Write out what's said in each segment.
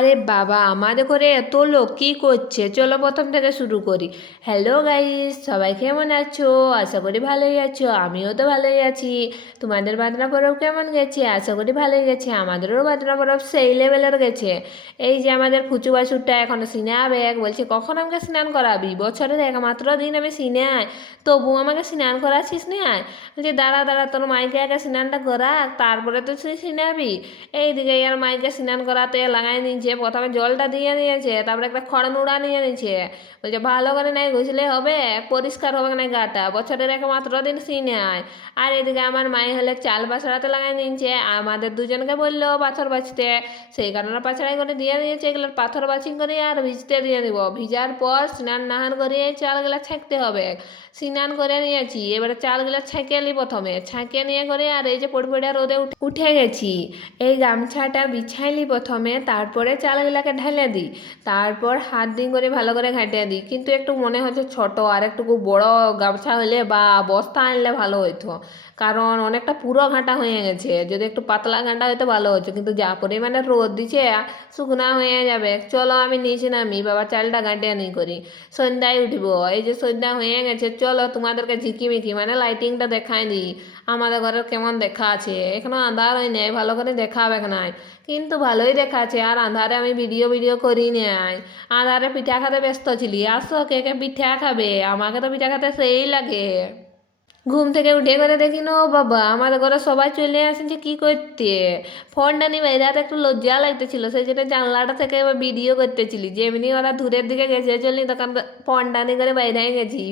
আরে বাবা, আমাদের ঘরে এত লোক কি করছে? চলো প্রথম থেকে শুরু করি। হ্যালো গাইস, সবাই কেমন আছো? আশা করি ভালোই আছো। আমিও তো ভালোই আছি। তোমাদের বাদনা পরব কেমন গেছে? আশা করি ভালোই গেছে। আমাদেরও বাদনা পরব সেই লেভেলের গেছে। এই যে আমাদের ফুচু বাছুরটা এখনো সিনে আবেগ বলছে, কখন আমাকে স্নান করাবি? বছরের একমাত্র দিন আমি সিনে আয়, তবু আমাকে স্নান করাচ্ছিস না? বলছি দাঁড়া দাঁড়া, তোর মাইকে আগে স্নানটা করা, তারপরে তো তুই সিনাবি। এইদিকে আর মাইকে স্নান করাতে লাগাই নিয়েছে। প্রথমে জলটা দিয়ে নিয়েছে, তারপরে একটা খড় নুড়া নিয়ে নিয়েছে। বলছে ভালো করে নাই ঘুষলে হবে, পরিষ্কার হবে না গাটা, বছরের একমাত্র দিন সিনে আয়। আর এদিকে আমার মায়ে হলে চাল পাছড়াতে লাগাই নিয়েছে। আমাদের দুজনকে বললো পাথর বাছতে, সেই কারণে পাছড়াই করে দিয়ে দিয়েছে। এগুলো পাথর বাছিং করে আর ভিজতে দিয়ে দিব। ভিজার পর স্নান নাহান করে চালগুলা ছাঁকতে হবে। স্নান করে নিয়েছি, এবারে চালগুলা ছেঁকে নিই। প্রথমে ছেঁকে নিয়ে করে আর এই যে পড়পড়িয়া রোদে উঠে গেছি, এই গামছাটা বিছাইলি প্রথমে, তারপরে চালগুলাকে ঢেলে দিই। তারপর হাত দিয়ে করে ভালো করে ঘাটিয়ে দিই। কিন্তু একটু মনে হচ্ছে ছোট, আর একটু বড় গামছা হলে বা বস্তা আনলে ভালো হইতো, কারণ অনেকটা পুরো ঘাঁটা হয়ে গেছে। যদি একটু পাতলা ঘাঁটা হইতো ভালো হতো, কিন্তু যা পরিমাণে রোদ দিছে শুকনা হয়ে যাবে। চলো আমি নিচে নামি, বাবা চালটা ঘাটিয়ে নি করি। সন্ধ্যায় উঠব, এই যে সন্ধ্যা হয়ে গেছে। চলো তোমাদেরকে ঝিকিমিকি মানে লাইটিংটা দেখাই দিই। আমাদের ঘরের কেমন দেখা আছে, এখনো আন্ধার হয় নাই, ভালো করে দেখা হবে নাই, কিন্তু ভালোই দেখাচ্ছে। আর আন্ধারে আমি ভিডিও ভিডিও করি নাই। আন্ধারে পিঠা খেতে ব্যস্ত ছিলি। আসো কে কে পিঠা খাবে? আমাকে তো পিঠা খেতে সেই লাগে। ঘুম থেকে উঠে করে দেখি না, ও বাবা, আমাদের ঘরে সবাই চলে আসেছে কি করতে। ফোনটা নিয়ে বাইরে হাতে একটু লজ্জা লাগতেছিল, সেই জন্য জানলাটা থেকে এবার ভিডিও করতেছিলি। যেমনি ওরা দূরের দিকে গেছে চলি, তখন ফোনটা নিয়ে করে বাইরে গেছি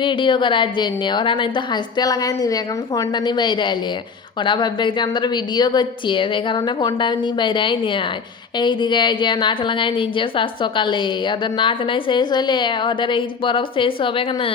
ভিডিও করার জন্যে। ওরা নাই তো হাসতে লাগাই নিবে এখন ফোনটা নিয়ে বাইরে এলে। ওরা ভাববে যে আমরা ভিডিও করছি, সেই কারণে ফোনটা নিয়ে বাইরে নেয়। এইদিকে যে নাচ লাগাই নিচ্ছে সাত সকালে, ওদের নাচ নাই শেষ হলে ওদের এই পরব শেষ হবে না।